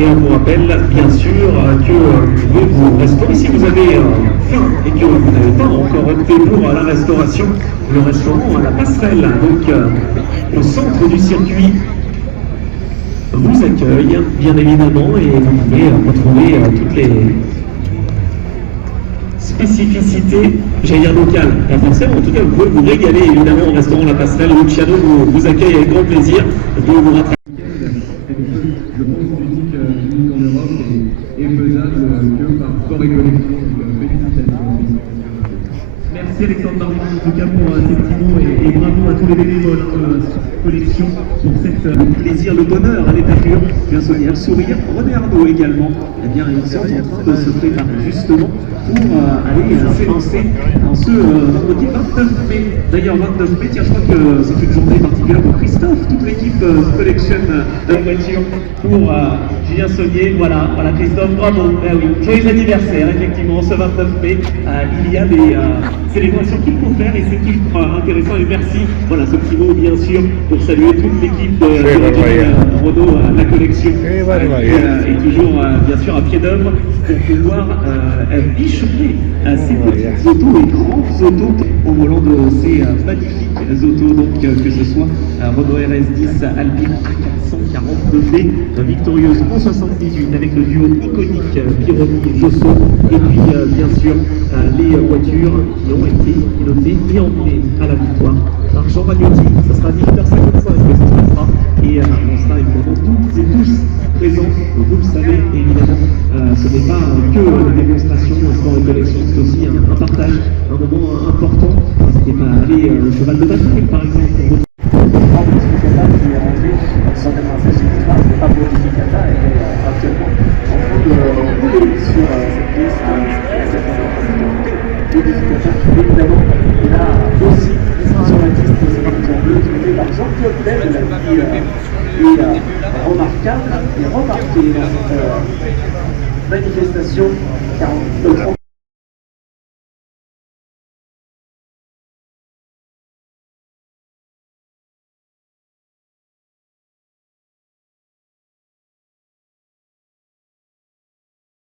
Et on vous rappelle bien sûr que vous pouvez vous restaurer si vous avez faim et que vous n'avez pas encore opté pour la restauration. Le restaurant à la Passerelle, donc au centre du circuit, vous accueille bien évidemment et vous pouvez retrouver toutes les spécificités, j'allais dire locales, pas forcément, en tout cas vous pouvez vous régaler évidemment au restaurant La Passerelle. Luciano vous accueille avec grand plaisir de vous rattraper. Je pense que l'unique en Europe est faisable que par sport et collection. Félicitations. Merci Alexandre Marmont en tout cas pour ces petits mots et bravo à tous les bénévoles collection pour cette plaisir, le bonheur à l'état pur, bien sûr, le sourire. René Arnaud également, eh bien ils sont en train de se préparer justement pour aller s'élancer en ce vendredi 29 mai. D'ailleurs 29 mai, tiens je crois que c'est une journée particulière pour Christophe, toute l'équipe collection de la voiture pour Julien Saunier, voilà Christophe, bravo, ben oui, joyeux anniversaire, effectivement, ce 29 mai, il y a des célébrations qu'il faut faire et c'est toujours intéressant et merci, voilà ce petit mot bien sûr pour saluer toute l'équipe de Renault, la collection, et toujours bien sûr à pied d'œuvre pour pouvoir bichonner ces petites autos et grandes autos au volant de ces magnifiques autos, donc que ce soit Renault RS10 Alpine A442B victorieuse en 78 avec le duo iconique Pironi et Josso, et puis bien sûr les voitures qui ont été pilotées et emmenées à la victoire par Jean Magnotti. Ça sera à 18h55 que ça se passera et on sera évidemment toutes et tous présents. Vous le savez évidemment, ce n'est pas que la démonstration sport et collection, c'est aussi un partage, un moment important. N'hésitez pas à aller le cheval de bataille par exemple pour pas modificata et actuellement en train de rouler sur cette piste modificata évidemment. Et là aussi sur la piste de cette bleue qui est par Jean-Claude Bell qui est remarquable et remarqué dans cette manifestation 40